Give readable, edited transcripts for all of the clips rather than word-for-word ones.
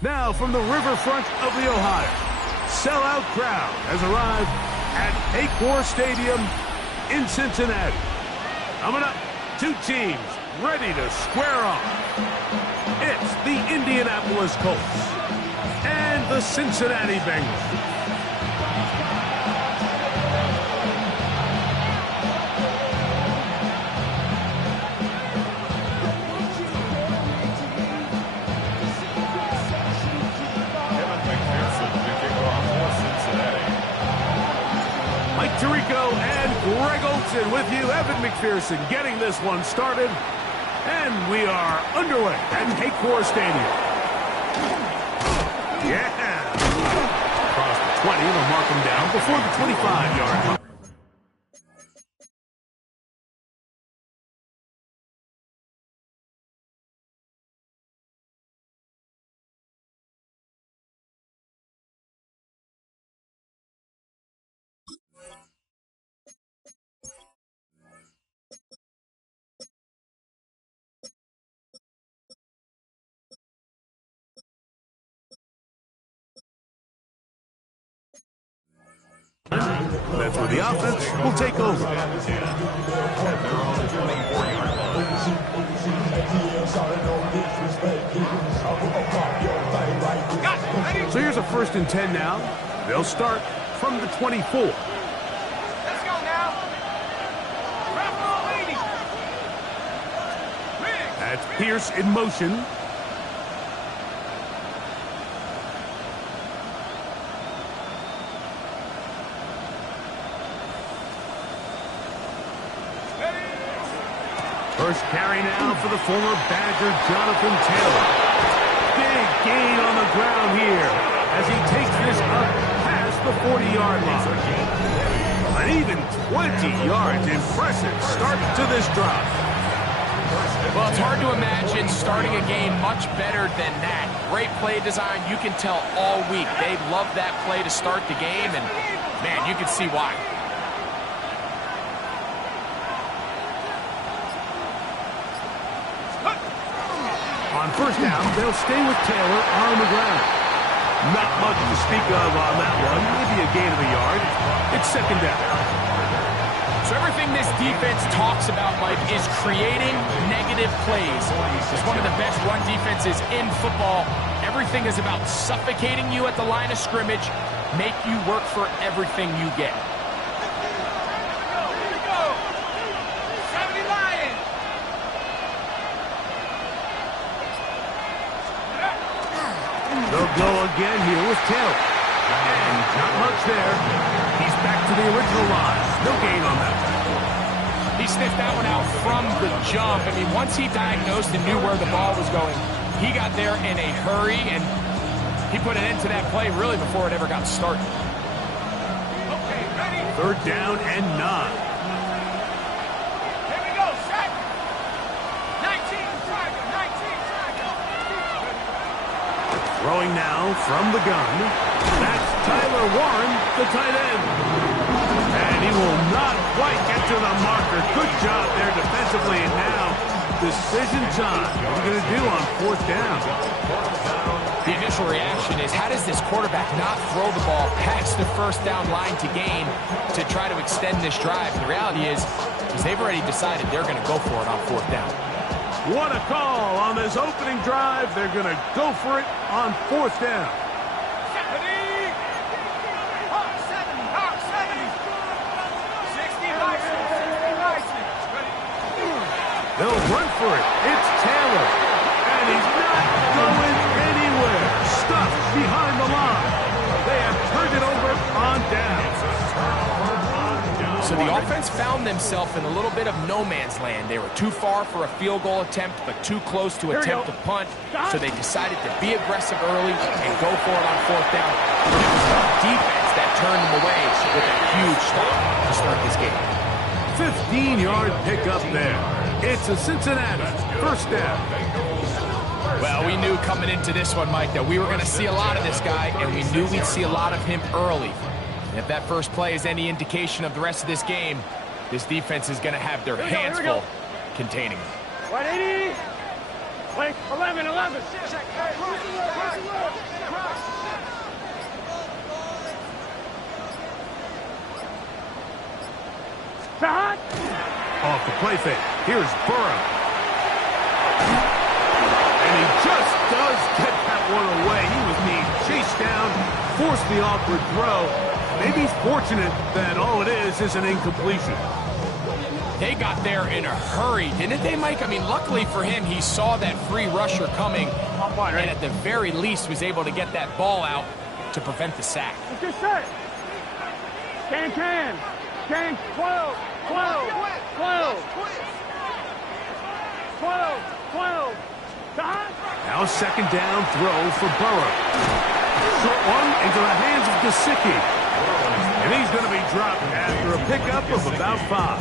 Now from the riverfront of the Ohio, sellout crowd has arrived at Paycor Stadium in Cincinnati. Coming up, two teams ready to square off. It's the Indianapolis Colts and the Cincinnati Bengals. Tirico and Greg Olsen with you. Evan McPherson getting this one started. And we are underway at Paycor Stadium. Yeah. Across the 20, they'll mark him down before the 25-yard line. That's where the offense will take over. So here's a 1st and 10 now. They'll start from the 24. Let's go now. That's Pierce in motion. First carry now for the former Badger, Jonathan Taylor. Big gain on the ground here as he takes this up past the 40-yard line. An even 20 yards. Impressive start to this drive. Well, it's hard to imagine starting a game much better than that. Great play design. You can tell all week they love that play to start the game, and, man, you can see why. On 1st down, they'll stay with Taylor on the ground. Not much to speak of on that one. Maybe a gain of a yard. It's 2nd down. So everything this defense talks about, Mike, is creating negative plays. It's one of the best run defenses in football. Everything is about suffocating you at the line of scrimmage, make you work for everything you get. They'll go again here with Taylor. And not much there. He's back to the original line. No gain on that. He sniffed that one out from the jump. I mean, once he diagnosed and knew where the ball was going, he got there in a hurry, and he put an end to that play really before it ever got started. Okay, ready. 3rd down and 9. Throwing now from the gun. That's Tyler Warren, the tight end. And he will not quite get to the marker. Good job there defensively. And now, decision time. What are you going to do on 4th down? The initial reaction is, how does this quarterback not throw the ball past the 1st down line to gain to try to extend this drive? And the reality is they've already decided they're going to go for it on 4th down. What a call on this opening drive. They're going to go for it on 4th down. They'll run for it. It's Taylor. And he's not going anywhere. Stuffed behind the line. They have turned it over on down. the offense found themselves in a little bit of no man's land. They were too far for a field goal attempt, but too close to attempt a punt, so they decided to be aggressive early and go for it on fourth down. But it was the defense that turned them away with a huge stop to start this game. 15-yard pickup there. It's a Cincinnati first down. Well, we knew coming into this one, Mike, that we were going to see a lot of this guy, and we knew we'd see a lot of him early. And if that first play is any indication of the rest of this game, this defense is going to have their hands full containing him. 180. Wait, 11. Off the play fake. Here's Burrow. And he just does get that one away. He was being chased down, forced the awkward throw. Maybe he's fortunate that all it is an incompletion. They got there in a hurry, didn't they, Mike? I mean, luckily for him, he saw that free rusher coming, and at the very least was able to get that ball out to prevent the sack. Just set. Can. 12. Now second down throw for Burrow. Short one into the hands of Gesicki. And he's going to be dropped after a pickup of about 5.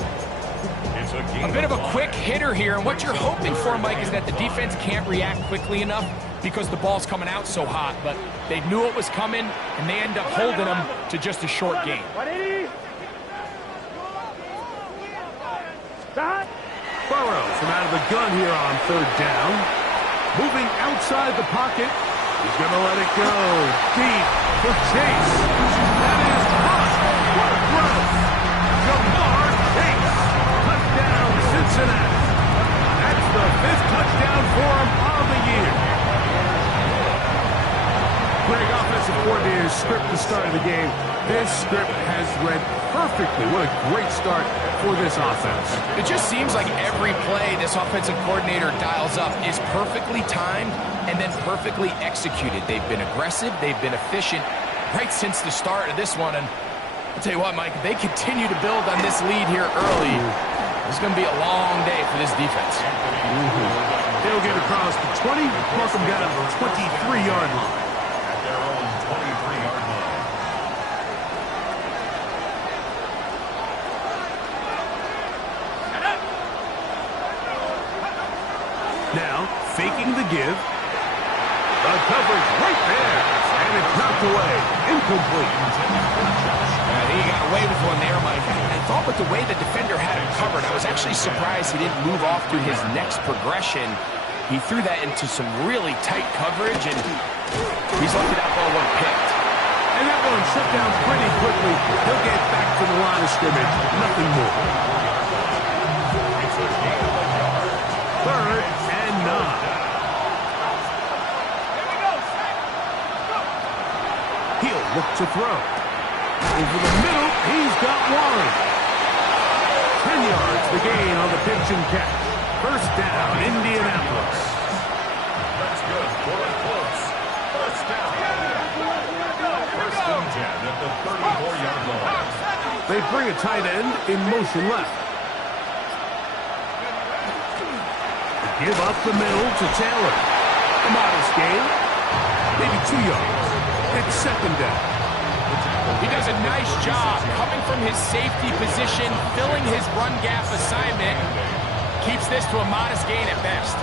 A bit of a quick hitter here, and what you're hoping for, Mike, is that the defense can't react quickly enough because the ball's coming out so hot, but they knew it was coming, and they end up holding them to just a short gain. 180. Burrow from out of the gun here on third down. Moving outside the pocket. He's going to let it go deep for Chase. That is caught. What a throw. Jamar Chase. Touchdown, Cincinnati. That's the 5th touchdown for him on the year. Greg, offensive coordinator's script to start of the game. This script has read perfectly. What a great start for this offense. It just seems like every play this offensive coordinator dials up is perfectly timed and then perfectly executed. They've been aggressive, they've been efficient right since the start of this one. And I'll tell you what, Mike, if they continue to build on this lead here early, it's going to be a long day for this defense. They'll get across the 20, mark them down to the 23-yard line. Now, faking the give. The coverage right there. And it's knocked away. Incomplete. He got away with one there, Mike. I thought with the way the defender had him covered, I was actually surprised he didn't move off to his next progression. He threw that into some really tight coverage, and he's lucky that ball wasn't picked. And that one shut down pretty quickly. He'll get back to the line of scrimmage. Nothing more. Third and 9. He'll look to throw. Over the middle, he's got one. 10 yards the gain on the pitch and catch. First down, Indianapolis. That's good. Going close. First down. First and 10 at the 34-yard line. They bring a tight end in motion left. Give up the middle to Taylor. A modest gain. Maybe 2 yards. It's second down. He does a nice job coming from his safety position, filling his run gap assignment. Keeps this to a modest gain at best.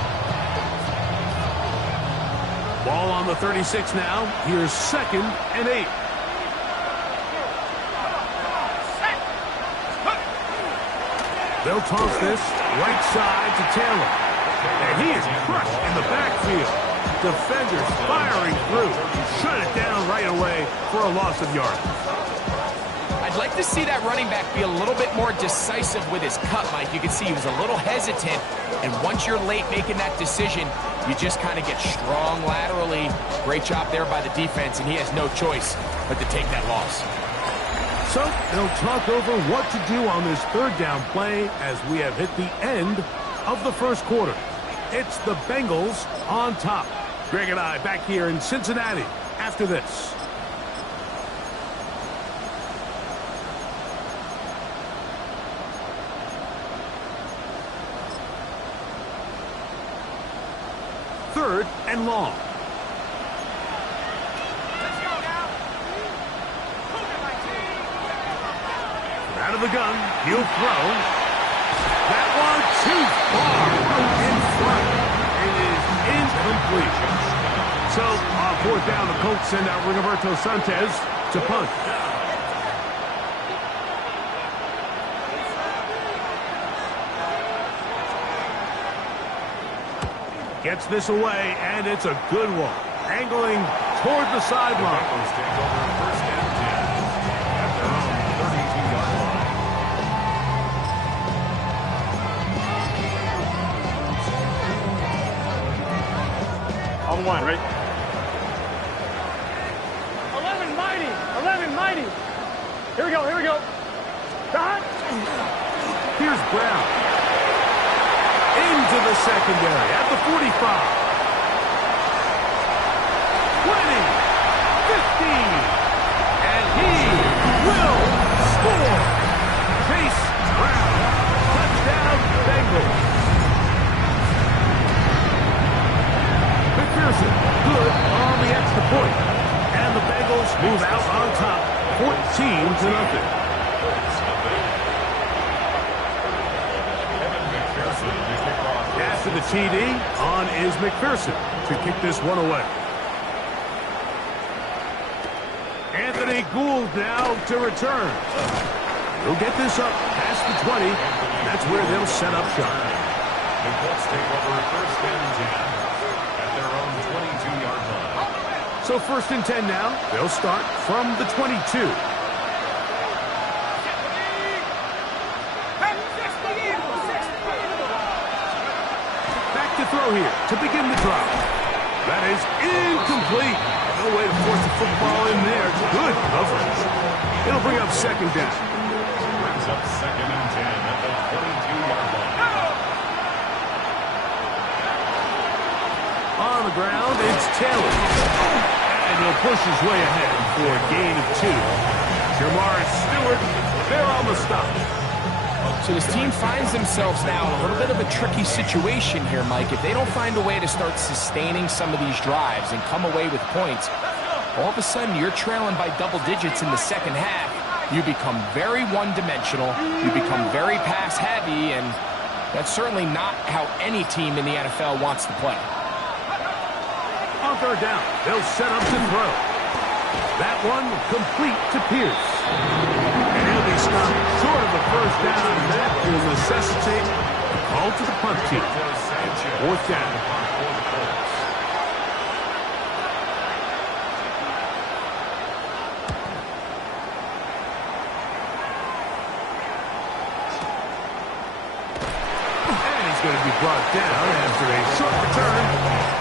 Ball on the 36 now. Here's second and 8. They'll toss this right side to Taylor. And he is crushed in the backfield. Defenders firing through. Shut it down right away for a loss of yardage. I'd like to see that running back be a little bit more decisive with his cut, Mike. You can see he was a little hesitant, and once you're late making that decision, you just kind of get strong laterally. Great job there by the defense, and he has no choice but to take that loss. So they'll talk over what to do on this third down play as we have hit the end of the first quarter. It's the Bengals on top. Greg and I back here in Cincinnati after this. and long. Out of the gun, he'll throw. That one too far in front. It is incomplete. So, on fourth down, the Colts send out Rigoberto Sanchez to punt. Gets this away, and it's a good one. Angling toward the sideline. First and 10 at their own 32-yard line. On the line, right? 11 mighty! 11 mighty! Here we go, here we go. Dot! Here's Brown. Into the secondary at the 45. 20. 15. And he will score. Chase Brown. Touchdown, Bengals. McPherson, good on the extra point. And the Bengals move out on top, 14-0. After the TD, on is McPherson to kick this one away. Anthony Gould now to return. He'll get this up past the 20. That's where they'll set up shop. The Colts take over first and 10 at their own 22-yard line. So first and 10 now. They'll start from the 22. To throw here to begin the drive. That is incomplete. No way to force the football in there. Good coverage. It'll bring up second down. Brings up second and 10 at the 22-yard line. On the ground, it's Taylor. And he'll push his way ahead for a gain of 2. Jermaris Stewart, they're on the stop. So this team finds themselves now in a little bit of a tricky situation here, Mike. If they don't find a way to start sustaining some of these drives and come away with points, all of a sudden you're trailing by double digits in the second half. You become very one-dimensional. You become very pass-heavy, and that's certainly not how any team in the NFL wants to play. On third down, they'll set up to throw. That one complete to Pierce. And he'll be stopped short of the first down, and that will necessitate a call to the punt team. Fourth down. And he's going to be brought down after a short return,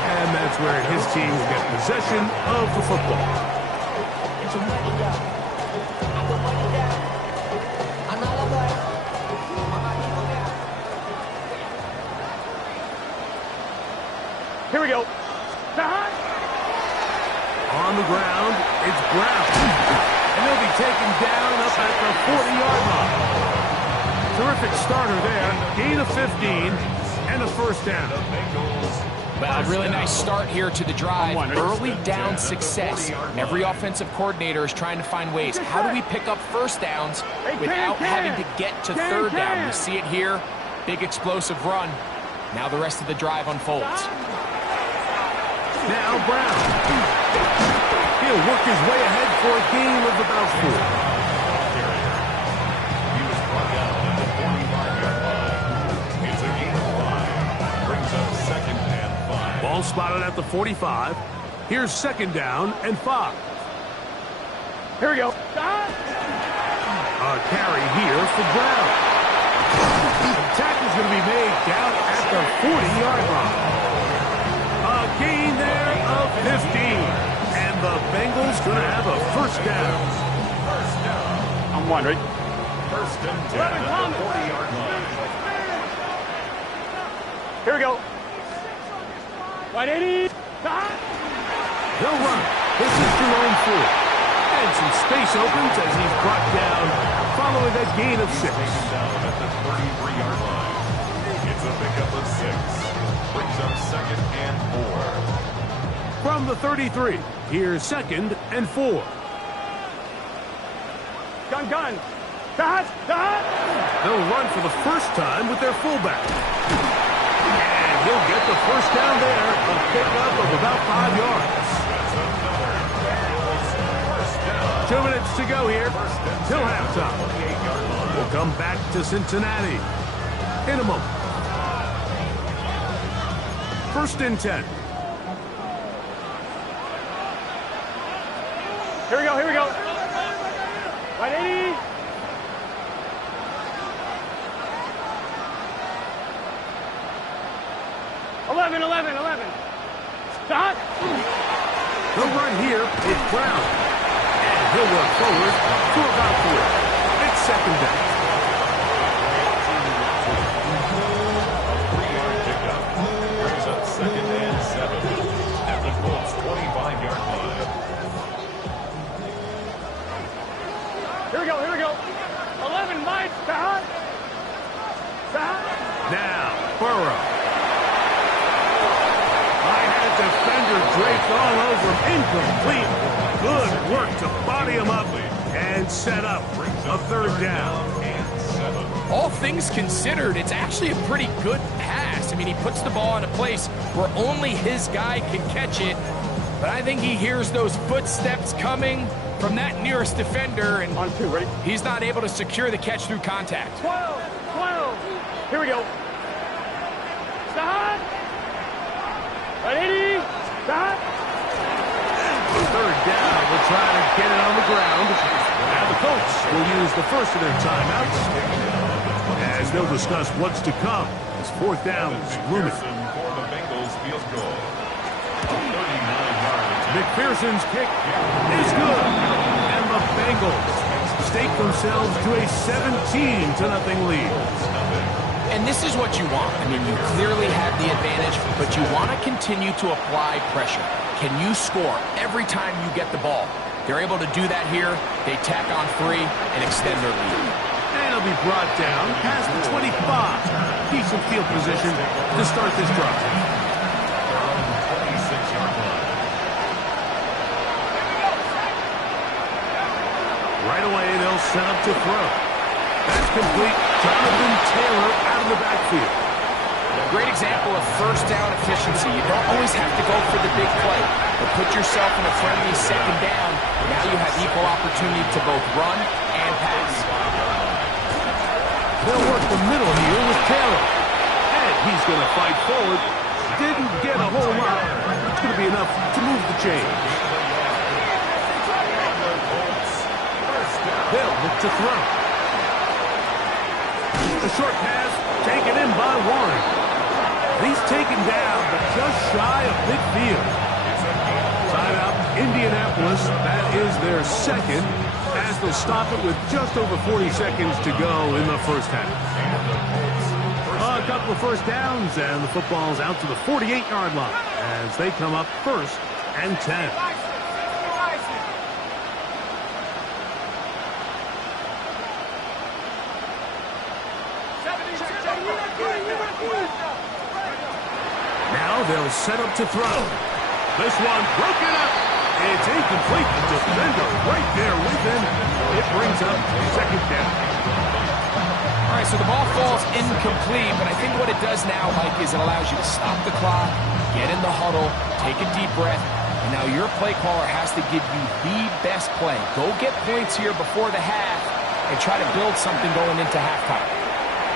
and that's where his team will get possession of the football. Here we go. On the ground, it's Brown. And he'll be taken down up at the 40-yard line. Terrific starter there. Gain of 15 and a first down. Well, a really nice start here to the drive. Early down success. Every offensive coordinator is trying to find ways. How do we pick up first downs without having to get to third down? We see it here. Big explosive run. Now the rest of the drive unfolds. Now Brown. He'll work his way ahead for a gain of about 4. He was brought down at the 45-yard line. It's a gain of 5. Brings up second and 5. Ball spotted at the 45. Here's second down and 5. Here we go. A carry here for Brown. The tackle's going to be made down at the 40-yard line. A gain there of 15. And the Bengals going to have a first down. First down. On one, right? First and 10 at the 40-yard line. Here we go. 180. They'll run. This is Jerome Ford. And some space opens as he's brought down following a gain of 6. Down at the 33-yard line. It's a pickup of 6. Brings up second and 4. From the 33, here's 2nd and 4. Gun. Dot. They'll run for the first time with their fullback. And he'll get the first down there, a pickup of about 5 yards. 2 minutes to go here till halftime. We'll come back to Cincinnati in a moment. 1st and 10. Here we go. Right 80. Eleven. Stop. They'll run here with Brown. And he'll work forward to about 4. It's 2nd down. A 3-yard pickup. Brings up 2nd and 7 at the Colts' 25-yard line. Here we go. 11, Mike. Stop. Now, Burrow. Defender draped all over him. Incomplete. Good work to body him up and set up a 3rd down. All things considered, it's actually a pretty good pass. I mean, he puts the ball in a place where only his guy can catch it. But I think he hears those footsteps coming from that nearest defender, and On 2, ready? he's not able to secure the catch through contact. 12. Here we go. Stop. Right 80. Stop. 3rd down. We'll try to get it on the ground. Now the Colts will use the first of their timeouts as they'll discuss what's to come as 4th down is looming. For the Bengals field goal. A 39-yard attempt. McPherson's kick is good. And the Bengals stake themselves to a 17-0 lead. And this is what you want. I mean, you clearly have the advantage, but you want to continue to apply pressure. Can you score every time you get the ball? They're able to do that here. They tack on 3 and extend their lead. And he'll be brought down past the 25. Decent field position to start this drive. 26-yard line. Right away, they'll set up to throw. That's complete. Jonathan Taylor out of the backfield. Great example of 1st down efficiency. You don't always have to go for the big play, but put yourself in a friendly 2nd down. Now you have equal opportunity to both run and pass. They'll work the middle here with Taylor. And he's going to fight forward. Didn't get a whole lot. It's going to be enough to move the change. They'll look to throw. A short pass taken in by Warren. He's taken down, but just shy of midfield. Timeout, Indianapolis. That is their 2nd, as they'll stop it with just over 40 seconds to go in the 1st half. A couple of 1st downs, and the football's out to the 48-yard line as they come up 1st and 10. Now they'll set up to throw. This one broken up. It's incomplete. The defender right there with him. It brings up 2nd down. All right, so the ball falls incomplete, but I think what it does now, Mike, is it allows you to stop the clock, get in the huddle, take a deep breath, and now your play caller has to give you the best play. Go get points here before the half and try to build something going into halftime.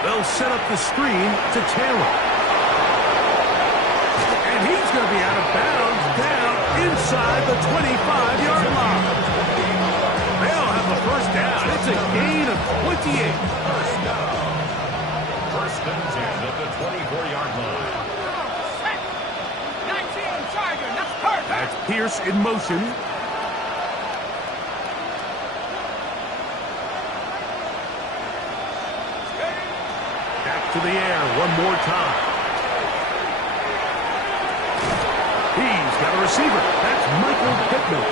They'll set up the screen to Taylor. And he's going to be out of bounds down inside the 25-yard line. They'll have the 1st down. It's a gain of 28. 1st and 10 at the 24-yard line. 19, Charger, that's perfect. That's Pierce in motion. Back to the air one more time. He's got a receiver. That's Michael Pittman.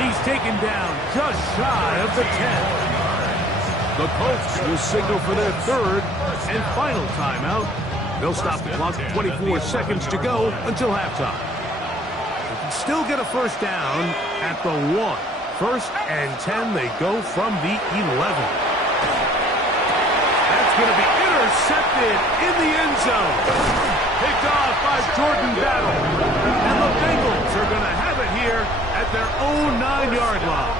He's taken down just shy of the 10. The Colts will signal for their 3rd and final timeout. They'll stop the clock at 24 seconds to go until halftime. still get a first down at the 1. First and 10, they go from the 11. That's going to be intercepted in the end zone. Picked off by Jordan Battle. And the Bengals are going to have it here at their own 9-yard line.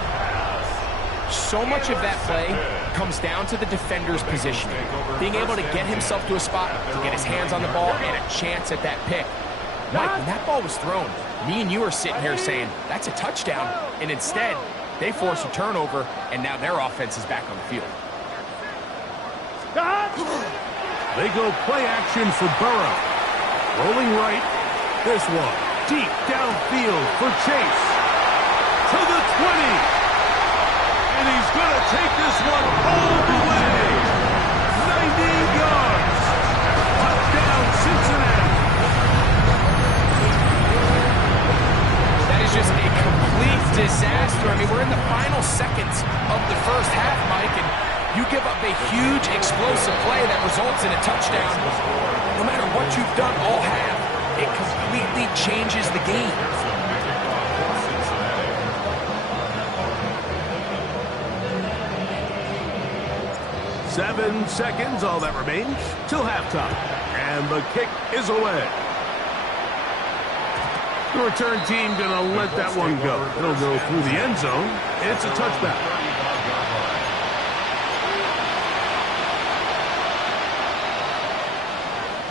So much of that play comes down to the defender's positioning. Being able to get himself to a spot, to get his hands on the ball, and a chance at that pick. Mike, when that ball was thrown, me and you are sitting here saying, that's a touchdown. And instead, they force a turnover, and now their offense is back on the field. They go play action for Burrow. Rolling right. This one deep downfield for Chase. To the 20. And he's going to take this one all the way. 90 yards. Touchdown, Cincinnati. That is just a complete disaster. I mean, we're in the final seconds of the first half, Mike, and you give up a huge explosive play that results in a touchdown. No matter what you've done all half, it completely changes the game. 7 seconds, all that remains, till halftime. And the kick is away. The return team going to let that one go. It'll go through the end zone. It's a touchback.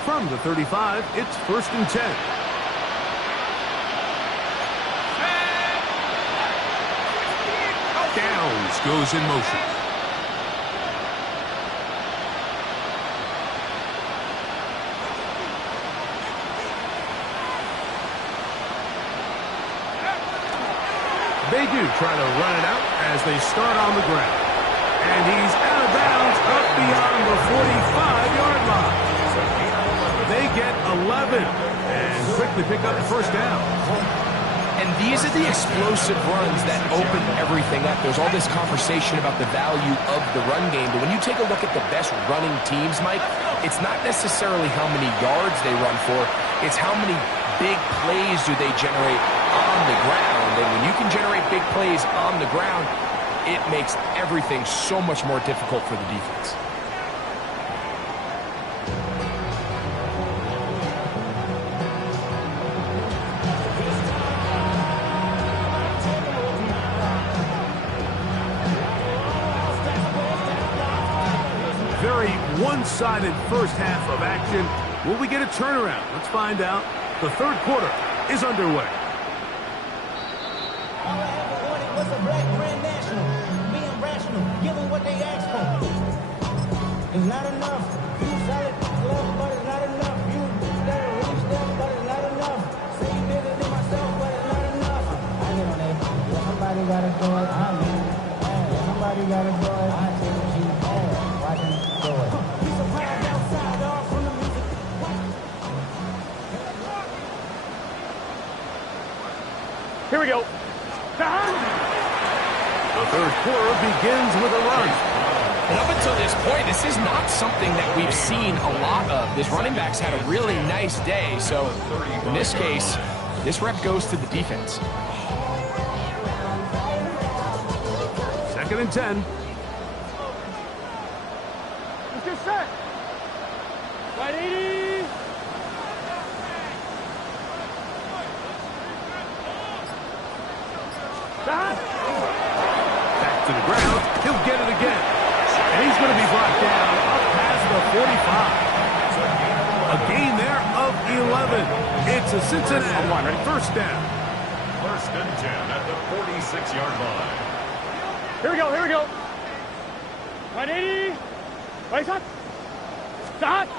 From the 35, it's 1st and 10. Downs goes in motion. They do try to run it out as they start on the ground. And he's out of bounds up beyond the 45-yard line. They get 11 and quickly pick up the first down. And these are the explosive runs that open everything up. There's all this conversation about the value of the run game, but when you take a look at the best running teams, Mike, it's not necessarily how many yards they run for, it's how many big plays do they generate on the ground. And when you can generate big plays on the ground, it makes everything so much more difficult for the defense. Very one-sided first half of action. Will we get a turnaround? Let's find out. The third quarter is underway. All I ever wanted was a black grand national. Being rational, giving what they ask for. It's not enough. You solid love, but it's not enough. You better reach them, but it's not enough. Say you bigger than myself, but it's not enough. I get on that. Somebody gotta do it. I mean, somebody gotta do it. I take what you have. Watch him do it. He's a pound outside, all from the music. Here we go. The third quarter begins with a run. And up until this point, this is not something that we've seen a lot of. This running back's had a really nice day, so in this case, this rep goes to the defense. 2nd and 10. Let's get set. Right 80. Back to the ground. He'll get it again. And he's going to be brought down up past the 45. A gain there of 11. It's a Cincinnati first down. 1st and 10 at the 46-yard line. Here we go, here we go. 180. Right shot. Stop.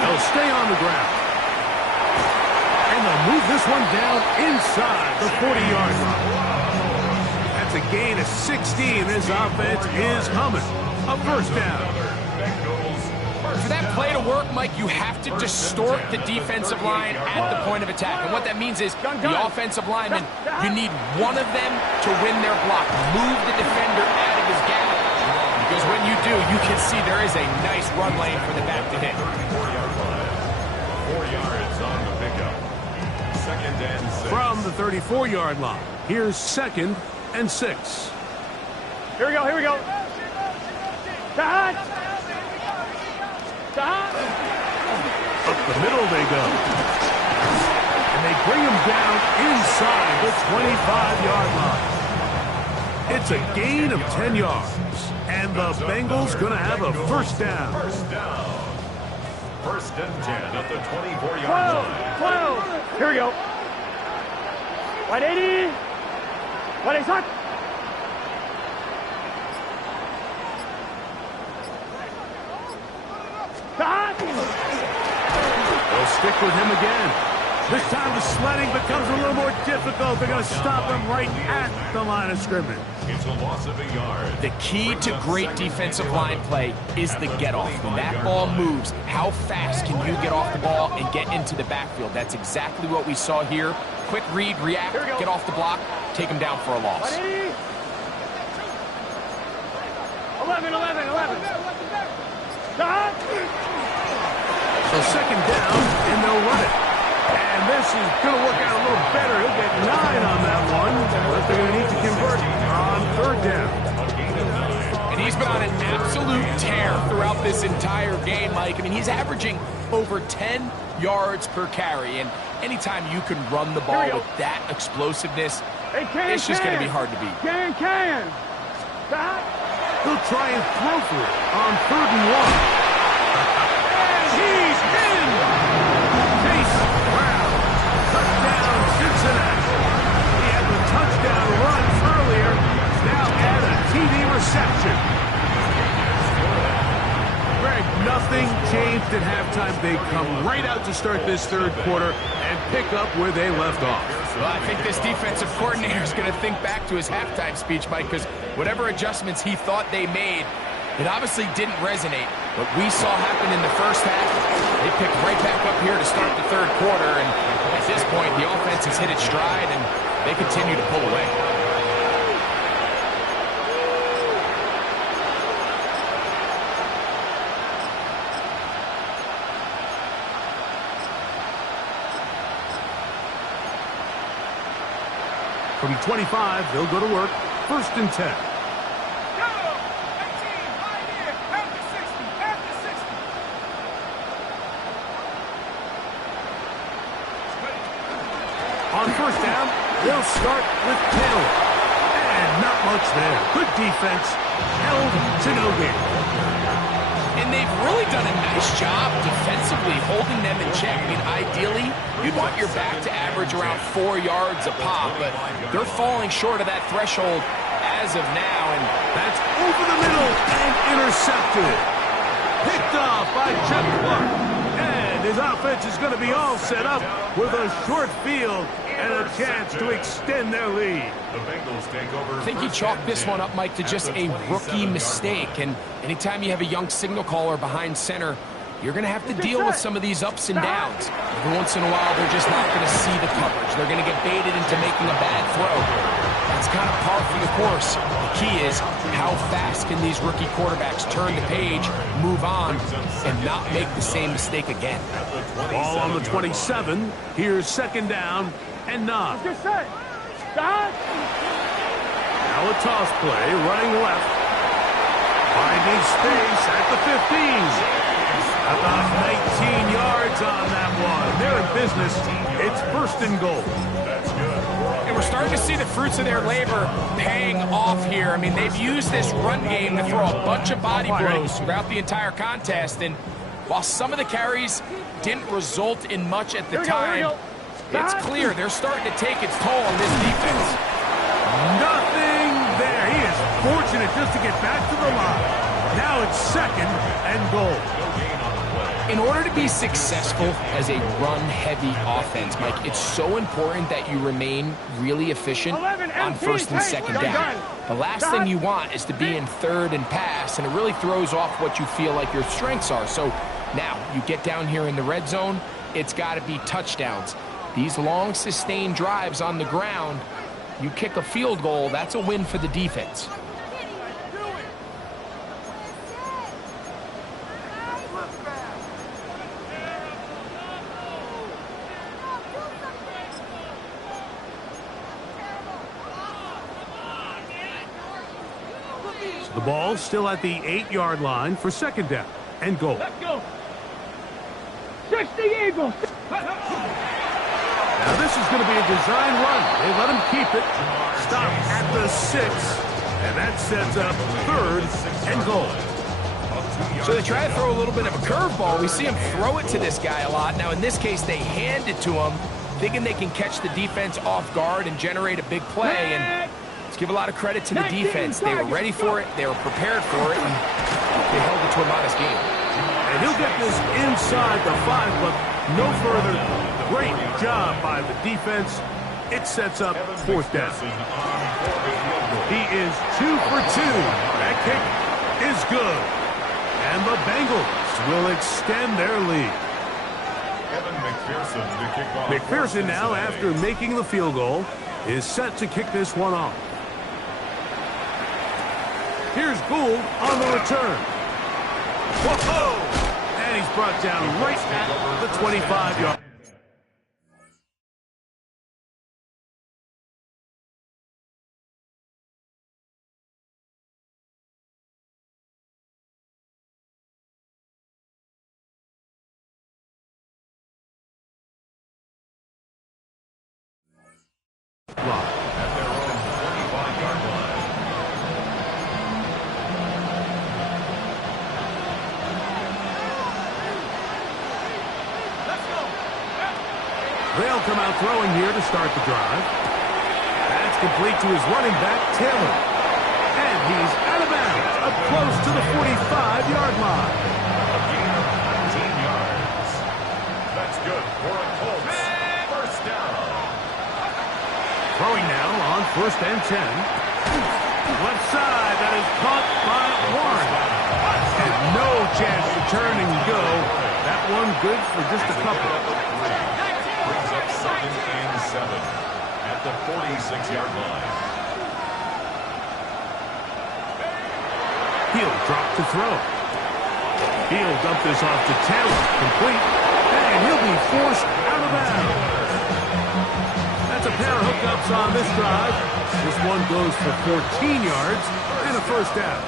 They'll stay on the ground. And they'll move this one down inside the 40-yard line. That's a gain of 16. This offense is humming. A first down. For that play to work, Mike, you have to distort the defensive line at the point of attack. And what that means is the offensive lineman, you need one of them to win their block. Move the defender out of his gap. Because when you do, you can see there is a nice run lane for the back to hit. 4 yards on the pickup. second and 6. From the 34-yard line, here's 2nd and 6. Here we go, here we go. Up the middle they go. And they bring him down inside the 25-yard line. It's a gain of 10 yards. And the Bengals going to have a first down. First down. 1st and 10 at the 24-yard line. 12. Here we go. 180. 180. They'll stick with him again. This time the sledding becomes a little more difficult. They're going to stop him right at the line of scrimmage. It's a loss of a yard. The key to great defensive line play is the get-off. When that ball moves, how fast can you get off the ball and get into the backfield? That's exactly what we saw here. Quick read, react, get off the block, take him down for a loss. 11. So 2nd down, and they'll run it. And this is going to work out a little better. He'll get 9 on that one. But they're going to need to convert on 3rd down. And he's been on an absolute tear throughout this entire game, Mike. I mean, he's averaging over 10 yards per carry. And anytime you can run the ball with that explosiveness, it's just going to be hard to beat. He'll try and throw for it on 3rd and 1. He's in! Chase Brown. Touchdown, Cincinnati. He had the touchdown run earlier. Now add a TD reception. Greg, nothing changed at halftime. They come right out to start this 3rd quarter and pick up where they left off. Well, I think this defensive coordinator is going to think back to his halftime speech, Mike, because whatever adjustments he thought they made, it obviously didn't resonate. What we saw happen in the first half, they picked right back up here to start the 3rd quarter, and at this point, the offense has hit its stride, and they continue to pull away. From 25, they'll go to work. 1st and 10. On 1st down, they'll start with Taylor. And not much there. Good defense. Held to no gain. And they've really done a nice job defensively holding them in check. I mean, ideally, you'd want your back to average around 4 yards a pop, but they're falling short of that threshold as of now. And that's over the middle and intercepted. Picked off by Jeff Clark. And his offense is going to be all set up with a short field and a chance to extend their lead. The Bengals take over. I think you chalk this one up, Mike, to just a rookie mistake. And anytime you have a young signal caller behind center, you're going to have to deal with some of these ups and downs. Every once in a while, they're just not going to see the coverage. They're going to get baited into making a bad throw. That's kind of par for the course. The key is how fast can these rookie quarterbacks turn the page, move on, and not make the same mistake again. Ball on the 27. Here's 2nd down and 9. Now a toss play, running left. Finding space at the 15. About 19 yards on that one. They're in business. It's 1st and goal. That's good. And we're starting to see the fruits of their labor paying off here. I mean, they've used this run game to throw a bunch of body blows throughout the entire contest. And while some of the carries didn't result in much at the time, it's clear they're starting to take its toll on this defense. Nothing there. He is fortunate just to get back to the line. Now it's 2nd and goal. In order to be successful as a run-heavy offense, Mike, it's so important that you remain really efficient on 1st and 2nd down. The last thing you want is to be in 3rd and pass, and it really throws off what you feel like your strengths are. So now you get down here in the red zone, it's got to be touchdowns. These long, sustained drives on the ground, you kick a field goal, that's a win for the defense. The ball still at the 8-yard line for second down and goal. Let's go. 60 Eagles. Now this is going to be a design run. They let him keep it. Stop at the 6. And that sets up third and goal. So they try to throw a little bit of a curveball. We see him throw it to this guy a lot. Now in this case, they hand it to him, thinking they can catch the defense off guard and generate a big play. And let's give a lot of credit to the defense. They were ready for it. They were prepared for it. And they held it to a modest game. And he'll get this inside the 5, but no further. Great job by the defense. It sets up fourth down. He is 2 for 2. That kick is good. And the Bengals will extend their lead. Evan McPherson to kick off. McPherson now, after making the field goal, is set to kick this one off. Here's Gould on the return. Whoa! And he's brought down right at the 25-yard. At their own 25-yard line. They'll come out throwing here to start the drive. That's complete to his running back, Taylor. And he's out of bounds, up close to the 45-yard line. A gain of 19 yards. That's good for a Colts. First down. Throwing now on 1st and 10. Left side, that is caught by Warren. And no chance to turn and go. That one good for just a couple. Brings up 2nd and 7 at the 46-yard line. He'll drop to throw. He'll dump this off to Taylor. Complete. And he'll be forced out of bounds. That's a pair of hookups on this drive. This one goes for 14 yards and a first down.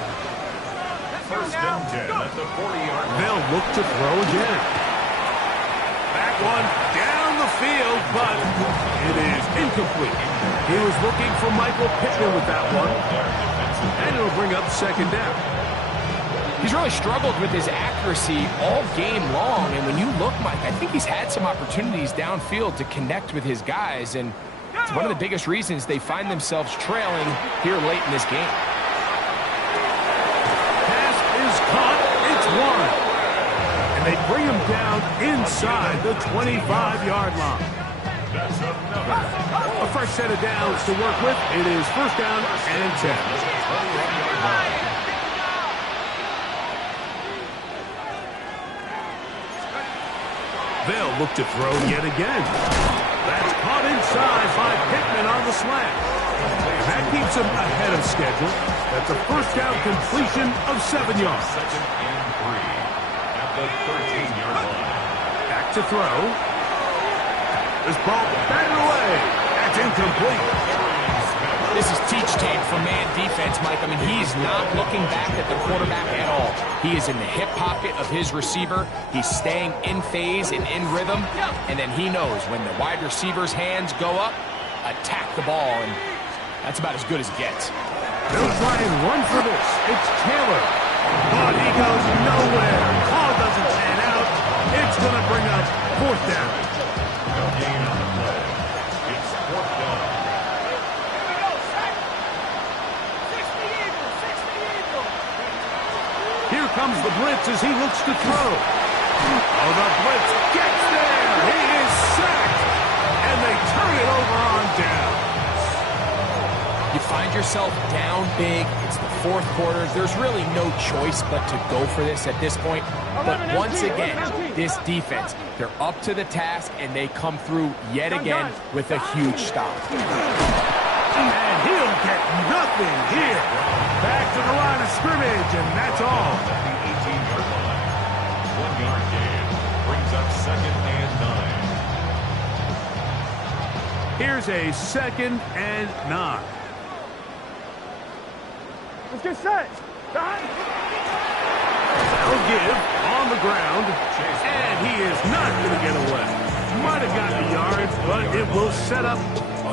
First and 10 at the 40-yard line. They'll look to throw again. That one down the field, but it is incomplete. He was looking for Michael Pittman with that one. And it'll bring up second down. He's really struggled with his accuracy all game long, and when you look, Mike, I think he's had some opportunities downfield to connect with his guys, and it's one of the biggest reasons they find themselves trailing here late in this game. Pass is caught. It's Warren. And they bring him down inside the 25-yard line. A fresh set of downs to work with. It is first down and 10. They'll look to throw yet again. That's caught inside by Pittman on the slant. And that keeps him ahead of schedule. That's a first down completion of 7 yards. 2nd and 3 at the 13-yard line. Back to throw. This ball batted away. That's incomplete. This is teach tape for man defense, Mike. I mean, he's not looking back at the quarterback at all. He is in the hip pocket of his receiver. He's staying in phase and in rhythm. And then he knows when the wide receiver's hands go up, attack the ball. And that's about as good as it gets. They'll try and run for this. It's Taylor. But he goes nowhere. Call doesn't pan out. It's going to bring up fourth down. No gain on the play. It's fourth down. Here comes the blitz as he looks to throw. Oh, the blitz gets there. He is sacked. And they turn it over on down. You find yourself down big. It's the fourth quarter. There's really no choice but to go for this at this point. But once again, this defense, they're up to the task, and they come through yet again with a huge stop. And he'll get nothing here. Back to the line of scrimmage, and that's all. At the 18-yard line. 1-yard gain. Brings up 2nd and 9. Here's a 2nd and 9. Let's get set. That'll give on the ground, and he is not going to get away. Might have gotten a yard, but it will set up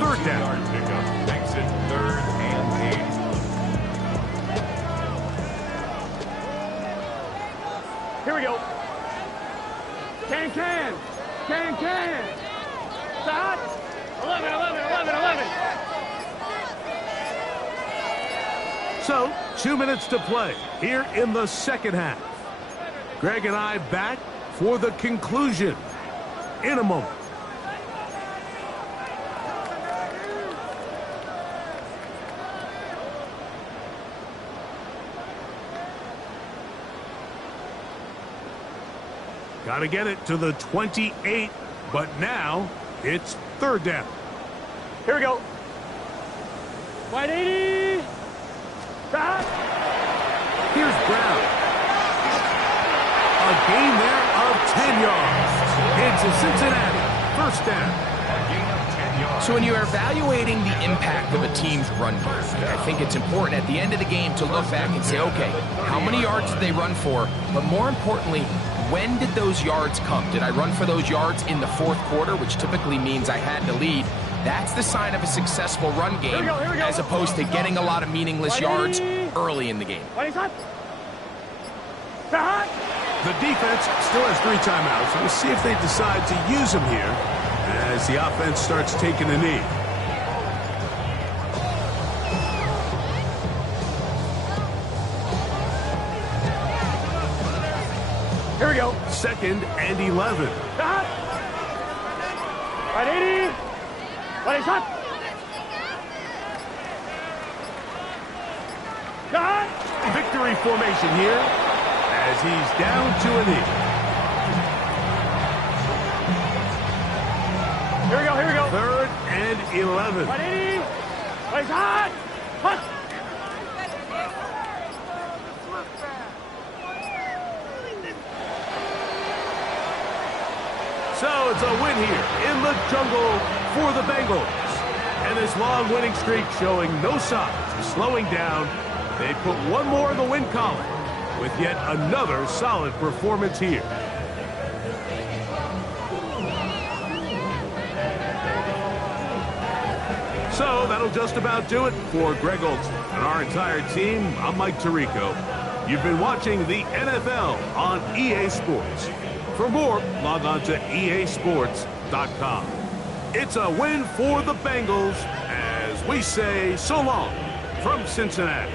third down. Pickup makes it 3rd and 8. Here we go. Can. Stop. 11. So, 2 minutes to play here in the second half. Greg and I back for the conclusion in a moment. Got to get it to the 28, but now it's third down. Here we go. Wide 80. Stop. Here's Brown. A gain there of 10 yards. It's a Cincinnati first down. A gain of 10 yards. So when you're evaluating the impact of a team's run game, I think it's important at the end of the game to look back and say, okay, how many yards did they run for? But more importantly, when did those yards come? Did I run for those yards in the fourth quarter, which typically means I had to lead? That's the sign of a successful run game, Here we go. as opposed to getting a lot of meaningless yards early in the game. Stop. The defense still has 3 timeouts. We'll see if they decide to use them here as the offense starts taking a knee. Here we go. 2nd and 11. Stop. Right 80. Right shot. Stop. Victory formation here as he's down to a knee. Here we go. 3rd and 11. Right 80. Right shot. Hut. So it's a win here in the jungle for the Bengals. And this long winning streak showing no signs of slowing down. They put one more in the win column with yet another solid performance here. So that'll just about do it for Greg Olsen and our entire team. I'm Mike Tirico. You've been watching the NFL on EA Sports. For more, log on to easports.com. It's a win for the Bengals as we say so long from Cincinnati.